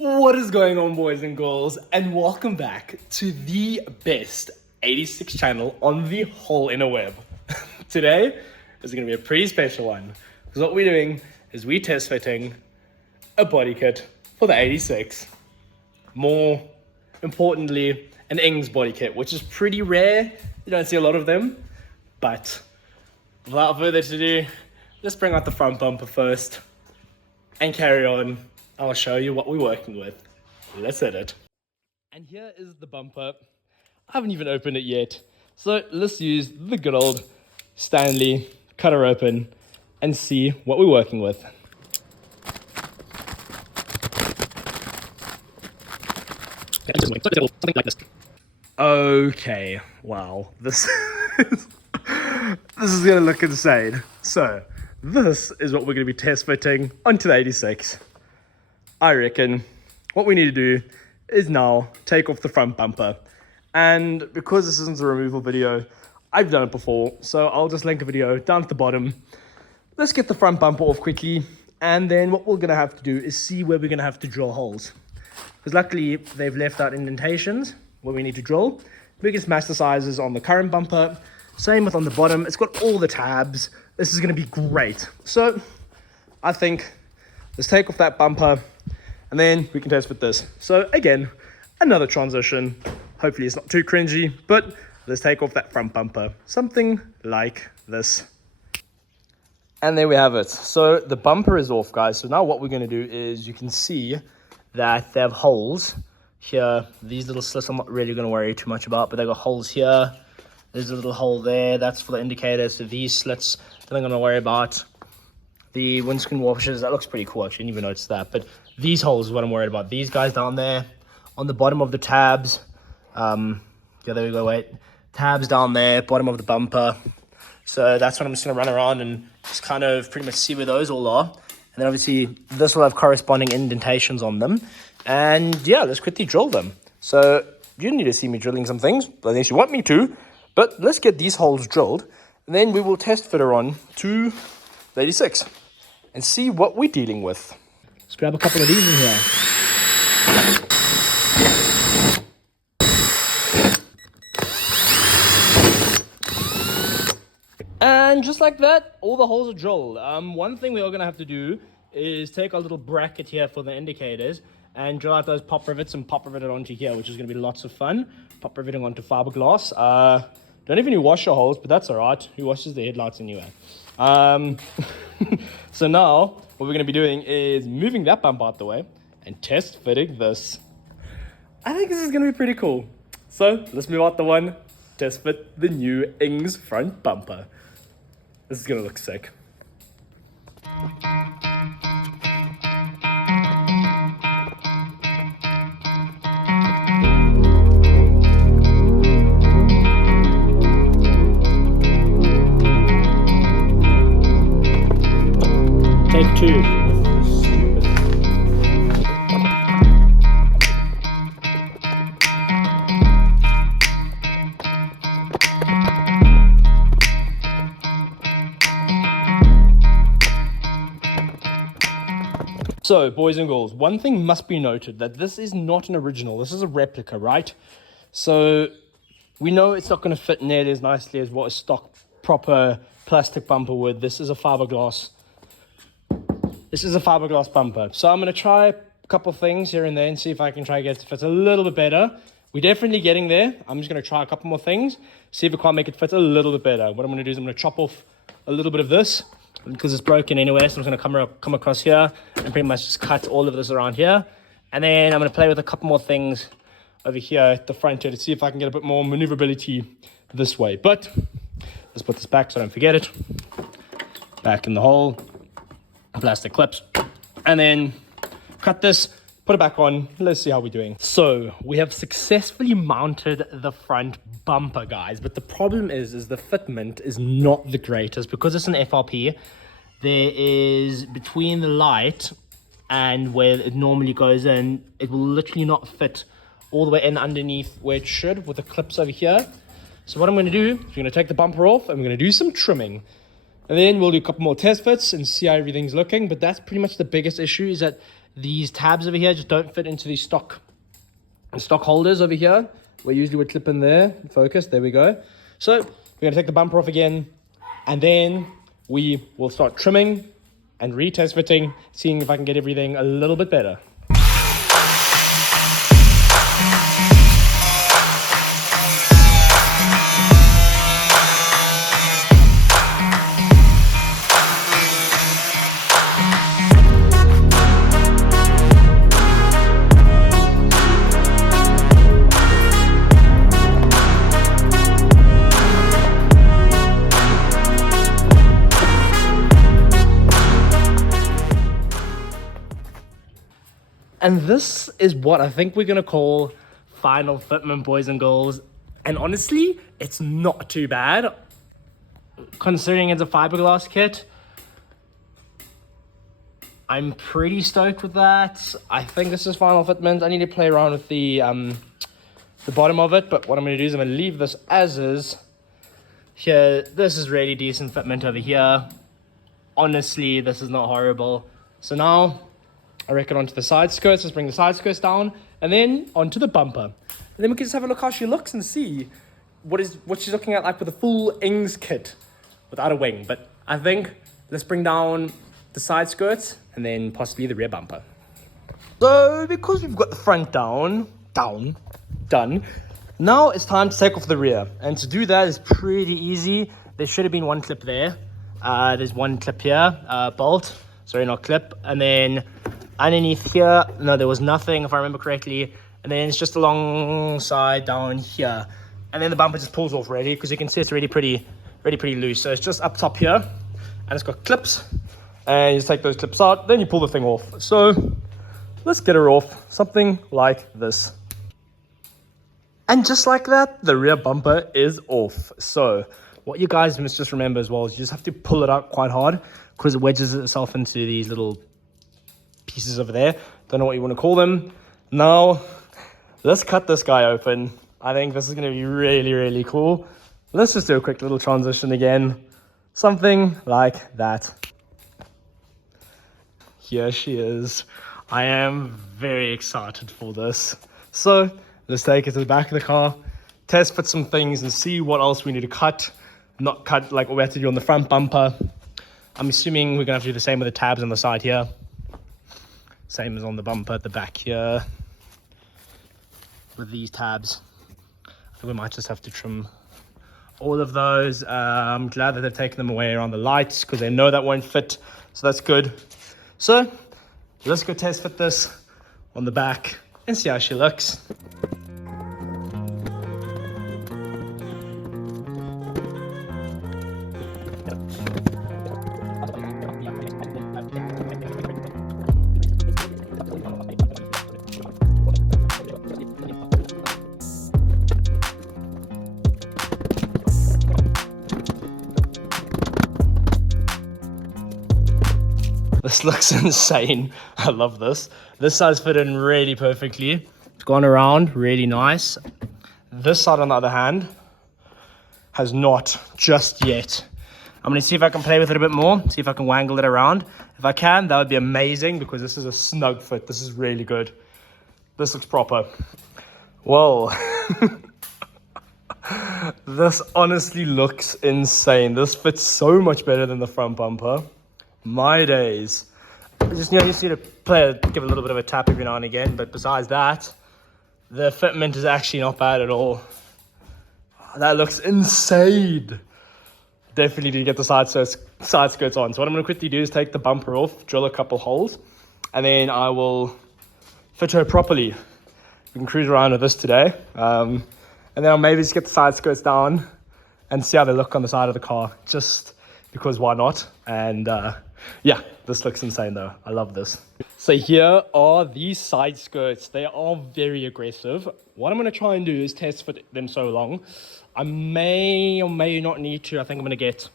What is going on, boys and girls, and welcome back to the best 86 channel on the whole interweb. Today is going to be a pretty special one, because what we're doing is we're test fitting a body kit for the 86. More importantly, an Ings body kit, which is pretty rare. You don't see a lot of them, but without further ado, let's bring out the front bumper first and carry on. I'll show you what we're working with. Let's hit it. And here is the bumper. I haven't even opened it yet. So let's use the good old Stanley, cut her open, and see what we're working with. Something like this. Okay, wow. This is gonna look insane. So this is what we're gonna be test fitting onto the 86. I reckon what we need to do is now take off the front bumper. And because this isn't a removal video, I've done it before, so I'll just link a video down at the bottom. Let's get the front bumper off quickly, and then what we're going to have to do is see where we're going to have to drill holes. Because luckily, they've left out indentations where we need to drill. Biggest master sizes on the current bumper. Same with on the bottom. It's got all the tabs. This is going to be great. So I think let's take off that bumper, and then we can test with this. So again, another transition. Hopefully it's not too cringy, but let's take off that front bumper. Something like this. And there we have it. So the bumper is off, guys. So now what we're going to do is you can see that they have holes here. These little slits I'm not really going to worry too much about, but they've got holes here. There's a little hole there. That's for the indicator. So these slits, nothing I'm going to worry about. The windscreen washers, that looks pretty cool. Actually, I didn't even notice that. But these holes is what I'm worried about. These guys down there on the bottom of the tabs. Yeah, there we go. Wait, tabs down there, bottom of the bumper. So that's what I'm just going to run around and just kind of pretty much see where those all are. And then obviously this will have corresponding indentations on them. And yeah, let's quickly drill them. So you don't need to see me drilling some things, unless you want me to. But let's get these holes drilled. And then we will test fit her on to 86 and see what we're dealing with. Let's grab a couple of these in here. And just like that, all the holes are drilled. One thing we are going to have to do is take our little bracket here for the indicators and drill out those pop rivets and pop rivet it onto here, which is going to be lots of fun. Pop riveting onto fiberglass. Don't even wash your holes, but that's all right. Who washes the headlights anyway? So now what we're going to be doing is moving that bump out the way and test fitting this. I think this is going to be pretty cool. So let's move out the one, test fit the new Ings front bumper. This is going to look sick. Take two. So, boys and girls, one thing must be noted, that this is not an original. This is a replica, right? So we know it's not going to fit nearly as nicely as what a stock proper plastic bumper would. This is a fiberglass. This is a fiberglass bumper. So I'm going to try a couple things here and there and see if I can try to get it to fit a little bit better. We're definitely getting there. I'm just going to try a couple more things, see if we can't make it fit a little bit better. What I'm going to do is I'm going to chop off a little bit of this because it's broken anyway. So I'm just going to come across here and pretty much just cut all of this around here. And then I'm going to play with a couple more things over here at the front here to see if I can get a bit more maneuverability this way. But let's put this back so I don't forget it. Back in the hole. Plastic clips, and then cut this, put it back on. Let's see how we're doing. So we have successfully mounted the front bumper, guys, but the problem is the fitment is not the greatest because it's an FRP. There is between the light and where it normally goes in, it will literally not fit all the way in underneath where it should with the clips over here. So what I'm going to do is we're going to take the bumper off and we're going to do some trimming. And then we'll do a couple more test fits and see how everything's looking. But that's pretty much the biggest issue, is that these tabs over here just don't fit into these stock holders over here. We usually would clip in there. Focus, there we go. So we're gonna take the bumper off again, and then we will start trimming and retest fitting, seeing if I can get everything a little bit better. And this is what I think we're gonna call final fitment, boys and girls. And honestly, it's not too bad, considering it's a fiberglass kit. I'm pretty stoked with that. I think this is final fitment. I need to play around with the bottom of it, but what I'm gonna do is I'm gonna leave this as is. Here, this is really decent fitment over here. Honestly, this is not horrible. So now, I reckon onto the side skirts. Let's bring the side skirts down, and then onto the bumper. And then we can just have a look how she looks and see what she's looking at like with a full Ings kit without a wing. But I think let's bring down the side skirts and then possibly the rear bumper. So because we've got the front done, now it's time to take off the rear. And to do that is pretty easy. There should have been one clip there. There's one clip here, bolt, sorry, not clip. And then underneath here, no, there was nothing if I remember correctly. And then it's just alongside down here. And then the bumper just pulls off already, because you can see it's already pretty loose. So it's just up top here, and it's got clips. And you just take those clips out, then you pull the thing off. So let's get her off, something like this. And just like that, the rear bumper is off. So what you guys must just remember as well is you just have to pull it out quite hard, because it wedges itself into these little pieces over there. Don't know what you want to call them. Now, let's cut this guy open. I think this is going to be really cool. Let's just do a quick little transition again. Something like that. Here she is. I am very excited for this. So, let's take it to the back of the car, test fit some things, and see what else we need to cut. Not cut like what we have to do on the front bumper. I'm assuming we're going to have to do the same with the tabs on the side here. Same as on the bumper at the back here. With these tabs, I think we might just have to trim all of those. I'm glad that they've taken them away around the lights, because they know that won't fit, so that's good. So let's go test fit this on the back and see how she looks. This looks insane. I love this. This side's fit in really perfectly. It's gone around really nice. This side, on the other hand, has not just yet. I'm going to see if I can play with it a bit more, see if I can wangle it around. If I can, that would be amazing, because this is a snug fit. This is really good. This looks proper. Whoa. This honestly looks insane. This fits so much better than the front bumper. My days. You just need to give a little bit of a tap every now and again, but besides that, the fitment is actually not bad at all. That looks insane. Definitely need to get the side skirts on. So what I'm going to quickly do is take the bumper off, drill a couple holes, and then I will fit her properly. We can cruise around with this today. And then I'll maybe just get the side skirts down and see how they look on the side of the car, just because why not? And yeah, this looks insane though. I love this. So here are these side skirts. They are very aggressive. What I'm going to try and do is test fit them so long. I may or may not need to. I think I'm going to get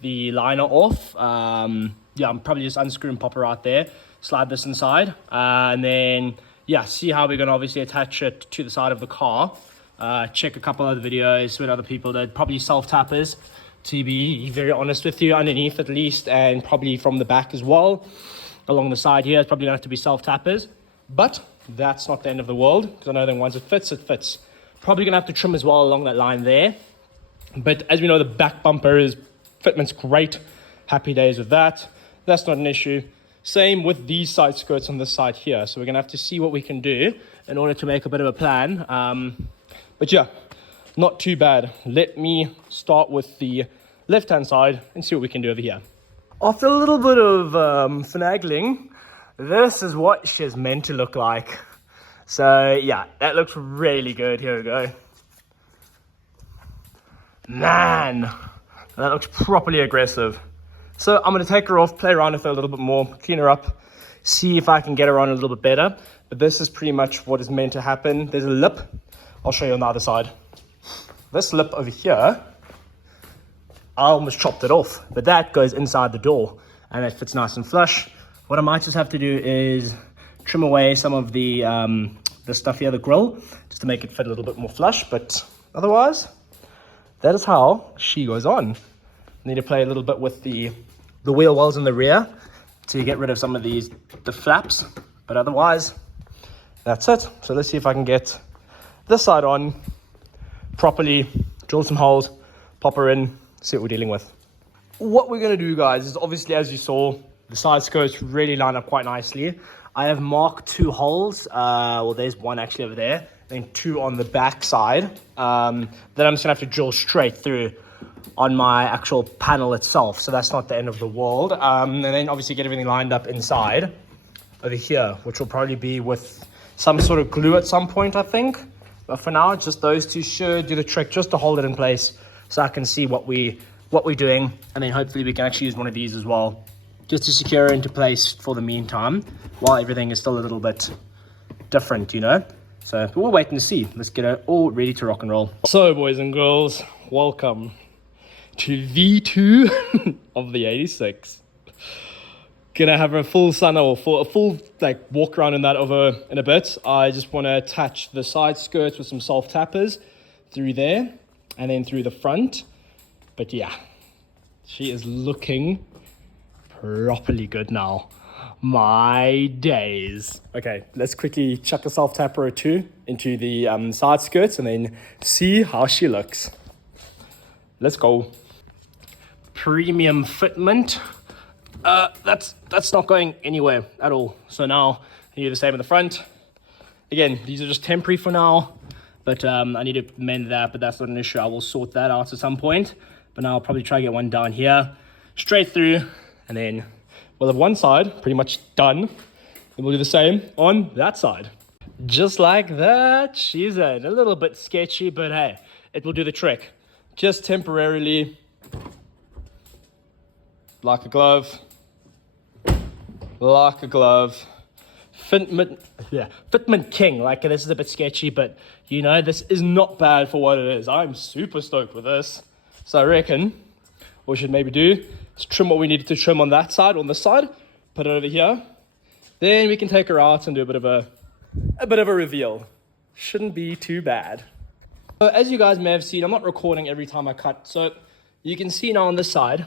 the liner off. Yeah, I'm probably just unscrew and pop it right there. Slide this inside. And then, yeah, see how we're going to obviously attach it to the side of the car. Check a couple other videos with other people that probably self-tappers, to be very honest with you, underneath at least, and probably from the back as well. along the side here. It's probably going to have to be self-tappers, but that's not the end of the world, because I know that once it fits, it fits. Probably going to have to trim as well along that line there. But as we know, the back bumper is fitment's great. Happy days with that. That's not an issue. Same with these side skirts on this side here. So we're going to have to see what we can do in order to make a bit of a plan. But yeah, not too bad. Let me start with the left-hand side and see what we can do over here. After a little bit of finagling, this is what she's meant to look like. So yeah, that looks really good. Here we go. Man, that looks properly aggressive. So I'm going to take her off, play around with her a little bit more, clean her up, see if I can get her on a little bit better. But this is pretty much what is meant to happen. There's a lip. I'll show you on the other side. This lip over here, I almost chopped it off, but that goes inside the door and it fits nice and flush. What I might just have to do is trim away some of the stuff here, the grill, just to make it fit a little bit more flush. But otherwise, that is how she goes on. Need to play a little bit with the wheel wells in the rear to get rid of some of the flaps, but otherwise that's it. So let's see if I can get this side on properly, drill some holes, pop her in, see what we're dealing with. What we're going to do, guys, is obviously, as you saw, the side skirts really line up quite nicely. I have marked 2 holes. Well, there's one actually over there, and 2 on the back side that I'm just going to have to drill straight through on my actual panel itself. So that's not the end of the world. And then obviously get everything lined up inside over here, which will probably be with some sort of glue at some point, I think. But for now, just those 2 should do the trick, just to hold it in place so I can see what we're doing. And then hopefully we can actually use one of these as well, just to secure it into place for the meantime, while everything is still a little bit different, you know. So we're waiting to see. Let's get it all ready to rock and roll. So boys and girls, welcome to V2 of the 86. Gonna have a full sun or for a full like walk around in that over in a bit. I just want to attach the side skirts with some self tappers through there and then through the front. But yeah, she is looking properly good now. My days. Okay, let's quickly chuck a self tapper or 2 into the side skirts and then see how she looks. Let's go. Premium fitment. That's not going anywhere at all. So now I do the same in the front. Again, these are just temporary for now, but I need to mend that, but that's not an issue. I will sort that out at some point. But now I'll probably try to get one down here, straight through, and then we'll have one side pretty much done. And we'll do the same on that side. Just like that, she's in. A little bit sketchy, but hey, it will do the trick. Just temporarily, like a glove, like a glove. Fitment king. Like, this is a bit sketchy, but you know, this is not bad for what it is. I'm super stoked with this. So I reckon what we should maybe do is trim what we needed to trim on that side, on this side, put it over here. Then we can take her out and do a bit of a reveal. Shouldn't be too bad. So as you guys may have seen, I'm not recording every time I cut. So you can see now on this side,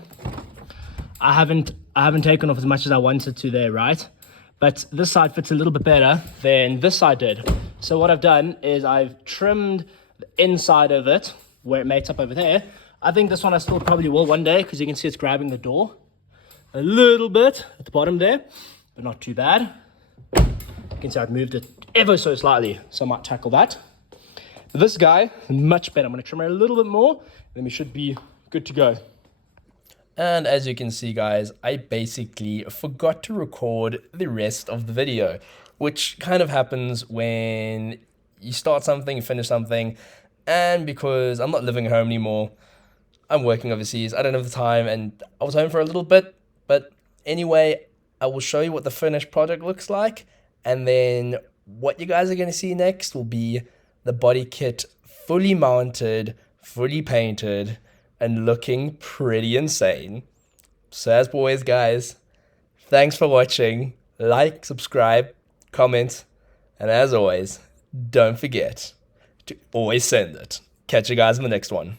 I haven't taken off as much as I wanted to there, right? But this side fits a little bit better than this side did. So what I've done is I've trimmed the inside of it where it mates up over there. I think this one I still probably will one day, because you can see it's grabbing the door a little bit at the bottom there, but not too bad. You can see I've moved it ever so slightly, so I might tackle that. But this guy, much better. I'm going to trim it a little bit more, then we should be good to go. And as you can see, guys, I basically forgot to record the rest of the video, which kind of happens when you start something, you finish something, and because I'm not living at home anymore, I'm working overseas, I don't have the time, and I was home for a little bit. But anyway, I will show you what the finished project looks like, and then what you guys are going to see next will be the body kit fully mounted, fully painted, and looking pretty insane. So as always, guys, thanks for watching. Like, subscribe, comment, and as always, don't forget to always send it. Catch you guys in the next one.